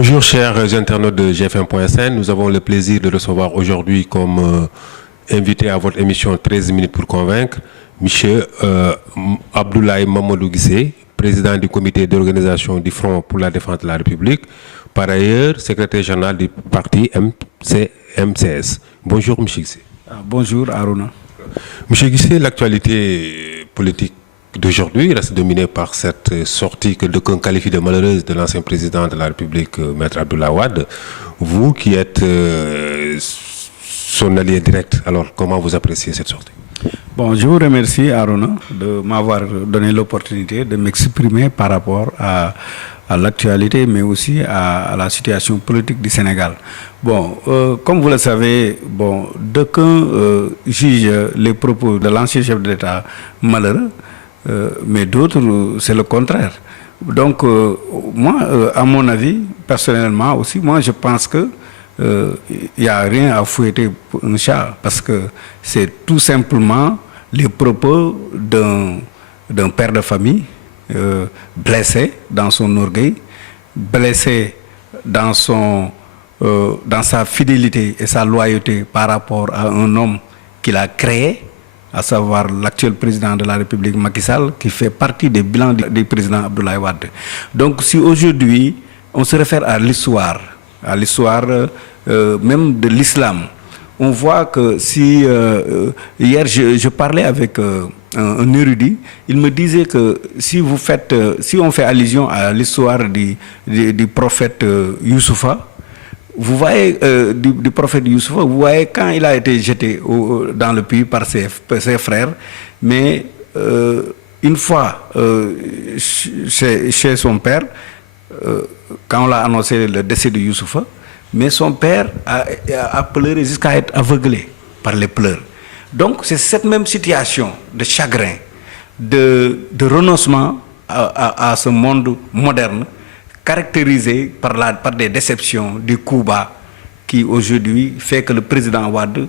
Bonjour chers internautes de GFM.sn, nous avons le plaisir de recevoir aujourd'hui comme invité à votre émission 13 minutes pour convaincre, M. Abdoulaye Mamadou Guissé, président du comité d'organisation du Front pour la défense de la République, par ailleurs secrétaire général du parti MCS. Bonjour M. Guissé. Bonjour Aruna. M. Guissé, l'actualité politique d'aujourd'hui reste dominée par cette sortie que d'aucuns qualifient de malheureuse de l'ancien président de la République, Maître Abdoulaye Wade. Vous qui êtes son allié direct, alors comment vous appréciez cette sortie? Bon, je vous remercie Aruna de m'avoir donné l'opportunité de m'exprimer par rapport à l'actualité, mais aussi à la situation politique du Sénégal. Bon, comme vous le savez, bon, d'aucuns jugent les propos de l'ancien chef de l'État malheureux, mais d'autres, c'est le contraire. Donc, moi, à mon avis, personnellement aussi, moi, je pense que il n'y a rien à fouetter pour un chat, parce que c'est tout simplement les propos d'un père de famille blessé dans son orgueil, blessé dans sa fidélité et sa loyauté par rapport à un homme qu'il a créé, à savoir l'actuel président de la République Macky Sall, qui fait partie des bilans du président Abdoulaye Wade. Donc si aujourd'hui on se réfère à l'histoire même de l'islam, on voit que si hier je parlais avec un érudit, il me disait que si on fait allusion à l'histoire du prophète Youssoufa, vous voyez, du prophète Youssoufa, vous voyez quand il a été jeté dans le puits par ses frères, mais une fois chez son père, quand on a annoncé le décès de Youssoufa, mais son père a pleuré jusqu'à être aveuglé par les pleurs. Donc c'est cette même situation de chagrin, de renoncement à ce monde moderne, caractérisé par des déceptions, du coup bas, qui aujourd'hui fait que le président Wade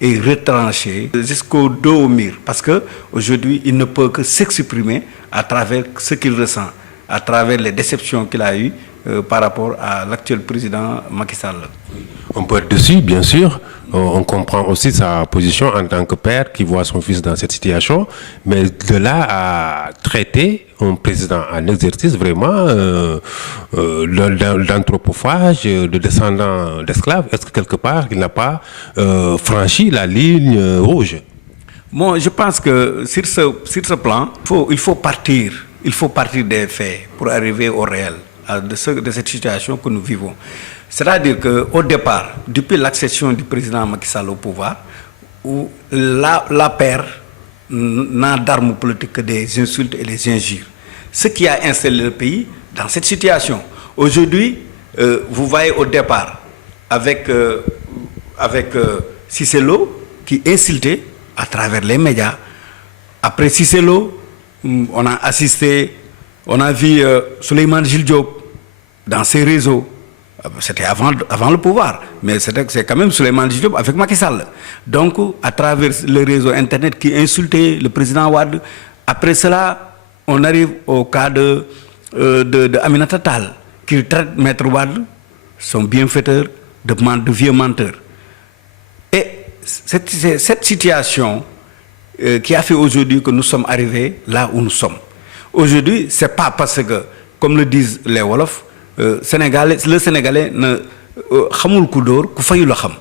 est retranché jusqu'au dos au mur, parce qu'aujourd'hui il ne peut que s'exprimer à travers ce qu'il ressent, à travers les déceptions qu'il a eues par rapport à l'actuel président Macky Sall. On peut être dessus, bien sûr. On comprend aussi sa position en tant que père qui voit son fils dans cette situation. Mais de là à traiter un président en exercice vraiment d'anthropophage, de descendant d'esclaves, est-ce que quelque part il n'a pas franchi la ligne rouge? Bon, je pense que sur ce plan, il faut partir des faits pour arriver au réel de cette situation que nous vivons. C'est-à-dire qu'au départ, depuis l'accession du président Macky Sall au pouvoir, où la paire n'a d'armes politiques que des insultes et des injures. Ce qui a installé le pays dans cette situation. Aujourd'hui, vous voyez au départ, avec Cissé Lo, qui insultait à travers les médias. Après Cissé Lo, on a vu Souleymane Jules Diop dans ses réseaux. C'était avant le pouvoir, mais c'est quand même Souleymane Jules Diop avec Macky Sall. Donc, à travers le réseau Internet qui insultait le président Wade. Après cela, on arrive au cas de Aminata Tall, qui traite Maître Wade, son bienfaiteur, de vieux menteur. Et cette situation qui a fait aujourd'hui que nous sommes arrivés là où nous sommes. Aujourd'hui, ce n'est pas parce que, comme le disent les Wolofs, le Sénégalais ne xamul ku dóor ku fayu la xam.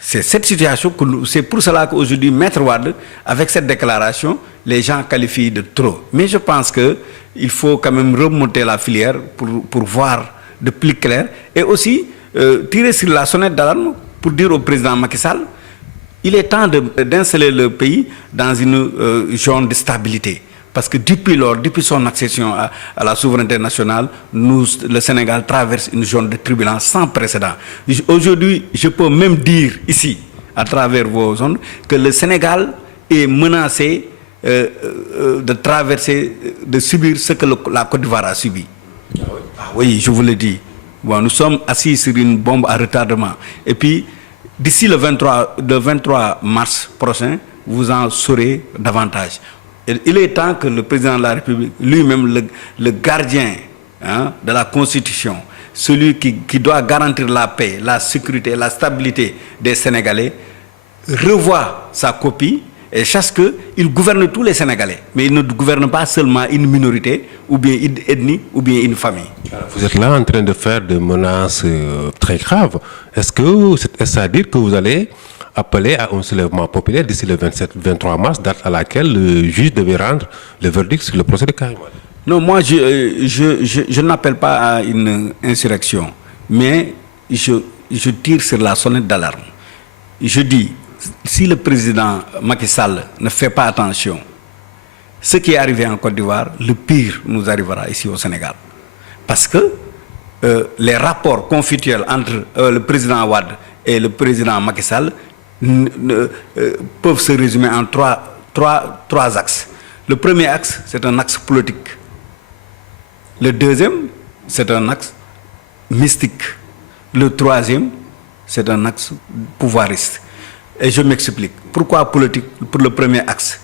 C'est cette situation, c'est pour cela qu'aujourd'hui, Maître Wade, avec cette déclaration, les gens qualifient de trop. Mais je pense qu'il faut quand même remonter la filière pour voir de plus clair et aussi tirer sur la sonnette d'alarme pour dire au président Macky Sall, il est temps d'installer le pays dans une zone de stabilité. Parce que depuis son accession à la souveraineté nationale, le Sénégal traverse une zone de turbulence sans précédent. Aujourd'hui, je peux même dire ici, à travers vos zones, que le Sénégal est menacé de subir ce que la Côte d'Ivoire a subi. Ah oui, je vous le dis. Bon, nous sommes assis sur une bombe à retardement. Et puis, d'ici le 23 mars prochain, vous en saurez davantage. Il est temps que le président de la République, lui-même le gardien de la Constitution, celui qui doit garantir la paix, la sécurité, la stabilité des Sénégalais, revoit sa copie et sache qu'il gouverne tous les Sénégalais. Mais il ne gouverne pas seulement une minorité, ou bien une ethnie, ou bien une famille. Vous êtes là en train de faire des menaces très graves. Est-ce à dire que vous allez appeler à un soulèvement populaire d'ici le 27-23 mars, date à laquelle le juge devait rendre le verdict sur le procès de Karim Wade? Non, moi je n'appelle pas à une insurrection, mais je tire sur la sonnette d'alarme. Je dis, si le président Macky Sall ne fait pas attention, ce qui est arrivé en Côte d'Ivoire, le pire nous arrivera ici au Sénégal. Parce que les rapports conflictuels entre le président Wade et le président Macky Sall peuvent se résumer en trois axes. Le premier axe, c'est un axe politique. Le deuxième, c'est un axe mystique. Le troisième, c'est un axe pouvoiriste. Et je m'explique. Pourquoi politique pour le premier axe?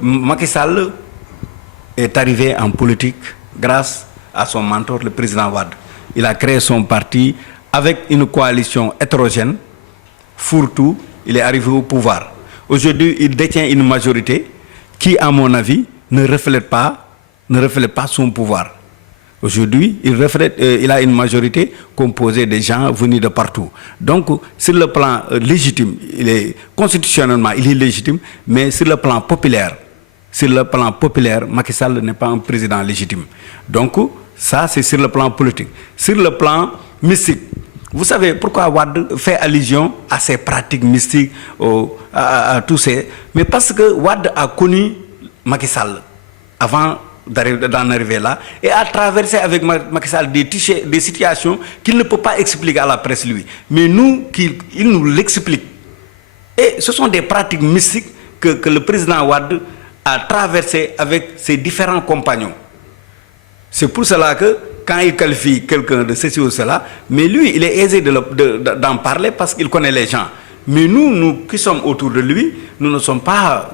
Macky Sall est arrivé en politique grâce à son mentor, le président Wade. Il a créé son parti avec une coalition hétérogène. Fourre-tout, il est arrivé au pouvoir. Aujourd'hui, il détient une majorité qui, à mon avis, ne reflète pas son pouvoir. Aujourd'hui, il a une majorité composée de gens venus de partout. Donc, sur le plan légitime, constitutionnellement, il est légitime, mais sur le plan populaire, Macky Sall n'est pas un président légitime. Donc, ça, c'est sur le plan politique. Sur le plan mystique, vous savez pourquoi Wade fait allusion à ces pratiques mystiques, à tous ces... Mais parce que Wade a connu Macky Sall avant d'en arriver là, et a traversé avec Macky Sall des situations qu'il ne peut pas expliquer à la presse lui. Mais nous, il nous l'explique. Et ce sont des pratiques mystiques que le président Wade a traversé avec ses différents compagnons. C'est pour cela que quand il qualifie quelqu'un de ceci ou cela, mais lui, il est aisé d'en parler parce qu'il connaît les gens. Mais nous qui sommes autour de lui, nous ne sommes pas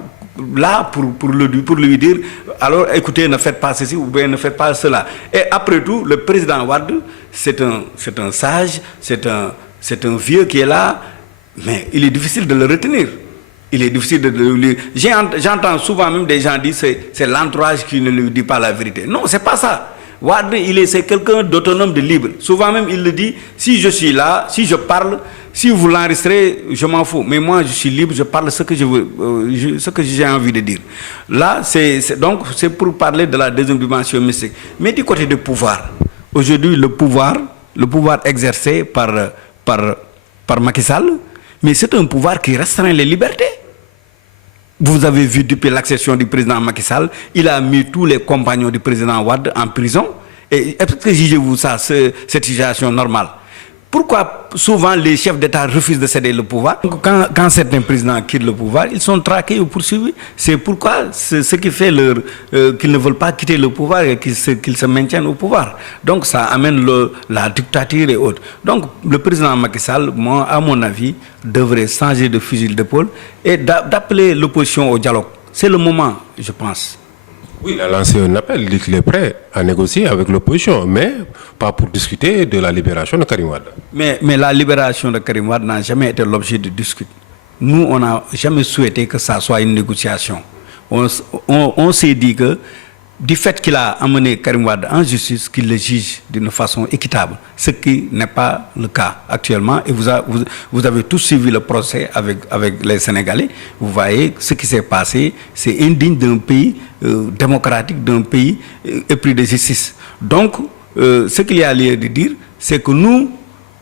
là pour lui dire, alors écoutez, ne faites pas ceci ou bien ne faites pas cela. Et après tout, le président Wade, c'est un sage, c'est un vieux qui est là, mais il est difficile de le retenir. Il est difficile de lui... J'entends souvent même des gens dire que c'est l'entourage qui ne lui dit pas la vérité. Non, c'est pas ça. Wade, c'est quelqu'un d'autonome, de libre. Souvent même, il le dit, si je suis là, si je parle, si vous l'enregistrez, je m'en fous. Mais moi, je suis libre, je parle ce que je veux, ce que j'ai envie de dire. Là, donc, c'est pour parler de la deuxième dimension mystique. Mais du côté du pouvoir, aujourd'hui, le pouvoir exercé par Macky Sall, mais c'est un pouvoir qui restreint les libertés. Vous avez vu depuis l'accession du président Macky Sall, il a mis tous les compagnons du président Wade en prison. Et est-ce que jugez-vous ça, cette situation normale? Pourquoi souvent les chefs d'État refusent de céder le pouvoir? Quand certains présidents quittent le pouvoir, ils sont traqués ou poursuivis. C'est pourquoi ce qui fait qu'ils ne veulent pas quitter le pouvoir et qu'ils se maintiennent au pouvoir. Donc ça amène la dictature et autres. Donc le président Macky Sall, moi, à mon avis, devrait changer de fusil d'épaule et d'appeler l'opposition au dialogue. C'est le moment, je pense. Oui, il a lancé un appel, il dit qu'il est prêt à négocier avec l'opposition, mais pas pour discuter de la libération de Karim Wade. Mais la libération de Karim Wade n'a jamais été l'objet de discussion. Nous, on n'a jamais souhaité que ça soit une négociation. On s'est dit que du fait qu'il a amené Karim Wade en justice, qu'il le juge d'une façon équitable, ce qui n'est pas le cas actuellement. Et vous avez tous suivi le procès avec les Sénégalais. Vous voyez ce qui s'est passé. C'est indigne d'un pays démocratique, d'un pays épris de justice. Donc, ce qu'il y a lieu de dire, c'est que nous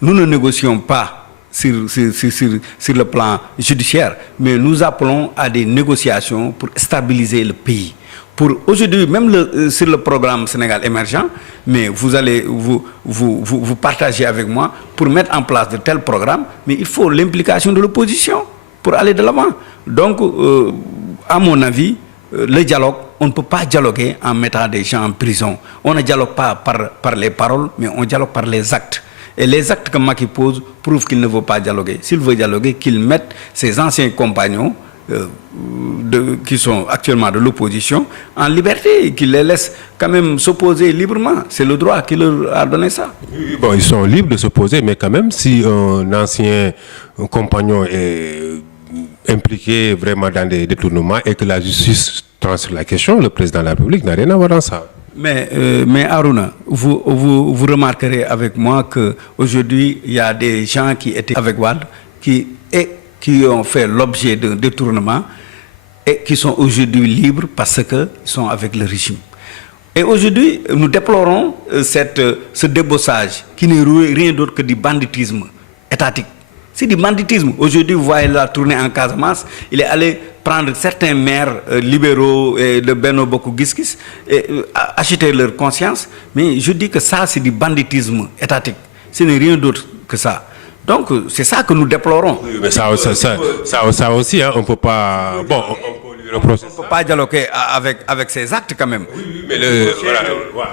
ne négocions pas sur le plan judiciaire, mais nous appelons à des négociations pour stabiliser le pays. Pour aujourd'hui, même sur le programme Sénégal émergent, mais vous allez vous partager avec moi pour mettre en place de tels programmes, mais il faut l'implication de l'opposition pour aller de l'avant. Donc, à mon avis, le dialogue, on ne peut pas dialoguer en mettant des gens en prison. On ne dialogue pas par les paroles, mais on dialogue par les actes. Et les actes que Macky pose prouvent qu'il ne veut pas dialoguer. S'il veut dialoguer, qu'il mette ses anciens compagnons qui sont actuellement de l'opposition en liberté, qui les laissent quand même s'opposer librement. C'est le droit qui leur a donné ça. Bon, ils sont libres de s'opposer, mais quand même, si un ancien compagnon est impliqué vraiment dans des détournements et que la justice tranche sur la question, le président de la République n'a rien à voir dans ça. Mais Aruna, vous remarquerez avec moi qu'aujourd'hui, il y a des gens qui étaient avec Wade, qui ont fait l'objet d'un détournement et qui sont aujourd'hui libres parce qu'ils sont avec le régime. Et aujourd'hui, nous déplorons ce débossage qui n'est rien d'autre que du banditisme étatique. C'est du banditisme. Aujourd'hui, vous voyez la tournée en Casamance, il est allé prendre certains maires libéraux et de Benno Bokk Gis Gis et acheter leur conscience. Mais je dis que ça, c'est du banditisme étatique. Ce n'est rien d'autre que ça. Donc, c'est ça que nous déplorons. Oui, mais ça aussi, hein, on ne peut pas... Bon, on peut lui reprocher. On ne peut pas dialoguer avec ces actes quand même. Oui, mais,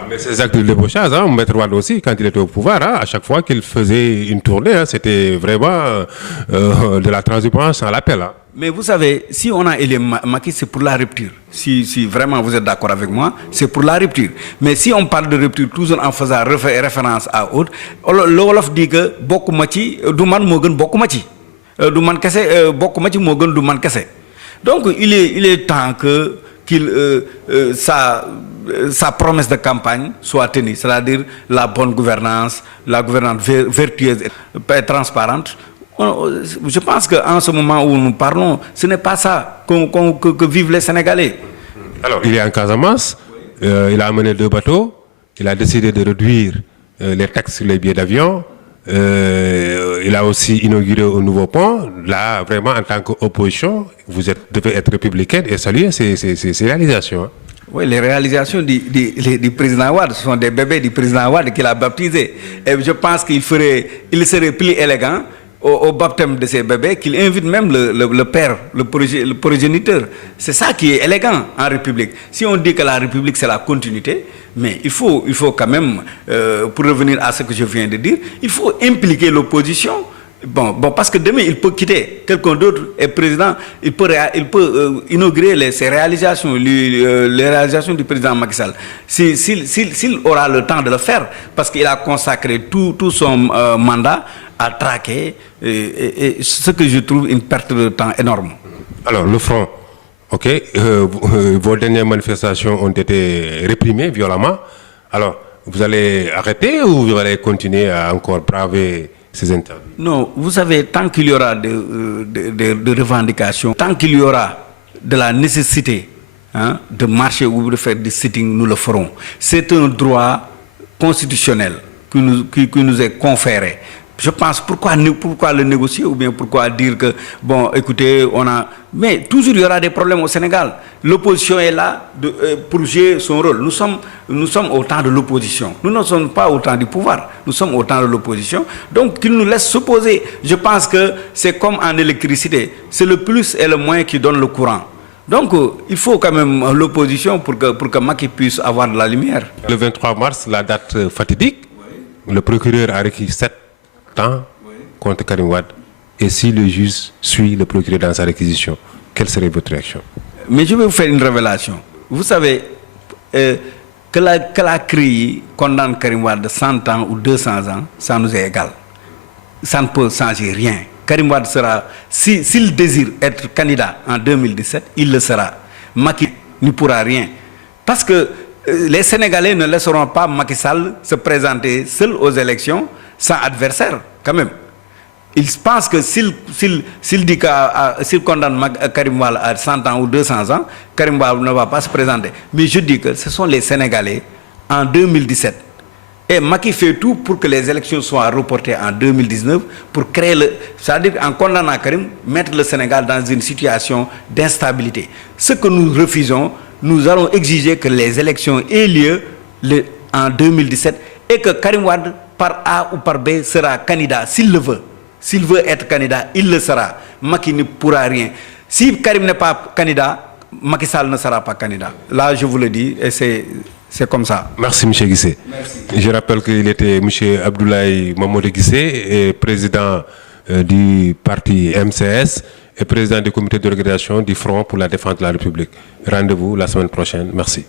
mais ces actes de débauchage, hein, Maître Wade aussi, quand il était au pouvoir, hein, à chaque fois qu'il faisait une tournée, hein, c'était vraiment de la transhumance sans l'appel. Hein. Mais vous savez, si on a élu Macky, c'est pour la rupture. Si vraiment vous êtes d'accord avec moi, c'est pour la rupture. Mais si on parle de rupture toujours en faisant référence à autre, le Wolof dit que beaucoup machi, du man mo gën beaucoup machi. Du man kese beaucoup machi mo gën du man kese. Donc il est temps que sa promesse de campagne soit tenue, c'est-à-dire la bonne gouvernance, la gouvernance vertueuse et transparente. Je pense qu'en ce moment où nous parlons, ce n'est pas ça que vivent les Sénégalais. Alors, il est en Casamance, il a amené 2 bateaux, il a décidé de réduire les taxes sur les billets d'avion, il a aussi inauguré un nouveau pont. Là, vraiment, en tant qu'opposition, vous devez être républicaine et saluer ces réalisations. Hein. Oui, les réalisations du président Wade, ce sont des bébés du président Wade qu'il a baptisés. Et je pense qu'il serait plus élégant au baptême de ces bébés qu'il invite même le père, le progéniteur. C'est ça qui est élégant en République. Si on dit que la République c'est la continuité, mais il faut quand même, pour revenir à ce que je viens de dire, il faut impliquer l'opposition. Bon, parce que demain il peut quitter, quelqu'un d'autre est président, il peut inaugurer ses réalisations, les réalisations du président Macky Sall. S'il aura le temps de le faire, parce qu'il a consacré tout son mandat à traquer, et ce que je trouve une perte de temps énorme. Alors, le front, ok, vos dernières manifestations ont été réprimées violemment. Alors, vous allez arrêter ou vous allez continuer à encore braver ces interviews? Non, vous savez, tant qu'il y aura de revendications, tant qu'il y aura de la nécessité de marcher ou de faire des sittings, nous le ferons. C'est un droit constitutionnel qui nous est conféré. Je pense, pourquoi le négocier ou bien pourquoi dire que, bon, écoutez, mais toujours il y aura des problèmes au Sénégal. L'opposition est là pour jouer son rôle. Nous sommes au temps de l'opposition. Nous ne sommes pas au temps du pouvoir. Nous sommes au temps de l'opposition. Donc, qu'ils nous laissent s'opposer. Je pense que c'est comme en électricité. C'est le plus et le moins qui donnent le courant. Donc, il faut quand même l'opposition pour que Macky puisse avoir de la lumière. Le 23 mars, la date fatidique, le procureur a requis 7 ans contre Karim Wade. Et si le juge suit le procureur dans sa réquisition, quelle serait votre réaction? Mais je vais vous faire une révélation. Vous savez que la CRI condamne Karim Wade de 100 ans ou 200 ans, ça nous est égal. Ça ne peut changer rien. Karim Wade sera, s'il désire être candidat en 2017, il le sera. Macky n'y pourra rien. Parce que les Sénégalais ne laisseront pas Macky Sall se présenter seul aux élections sans adversaire, quand même. Il pense que s'il condamne Karim Wade à 100 ans ou 200 ans, Karim Wade ne va pas se présenter. Mais je dis que ce sont les Sénégalais en 2017. Et Macky fait tout pour que les élections soient reportées en 2019 pour créer c'est-à-dire en condamnant Karim, mettre le Sénégal dans une situation d'instabilité. Ce que nous refusons, nous allons exiger que les élections aient lieu en 2017 et que Karim Wade, par A ou par B, sera candidat s'il le veut. S'il veut être candidat, il le sera. Macky ne pourra rien. Si Karim n'est pas candidat, Macky Sall ne sera pas candidat. Là, je vous le dis, et c'est comme ça. Merci, M. Guissé. Merci. Je rappelle qu'il était M. Abdoulaye Mamadou Guissé, président du parti MCS, et président du comité d'organisation du Front pour la défense de la République. Rendez-vous la semaine prochaine. Merci.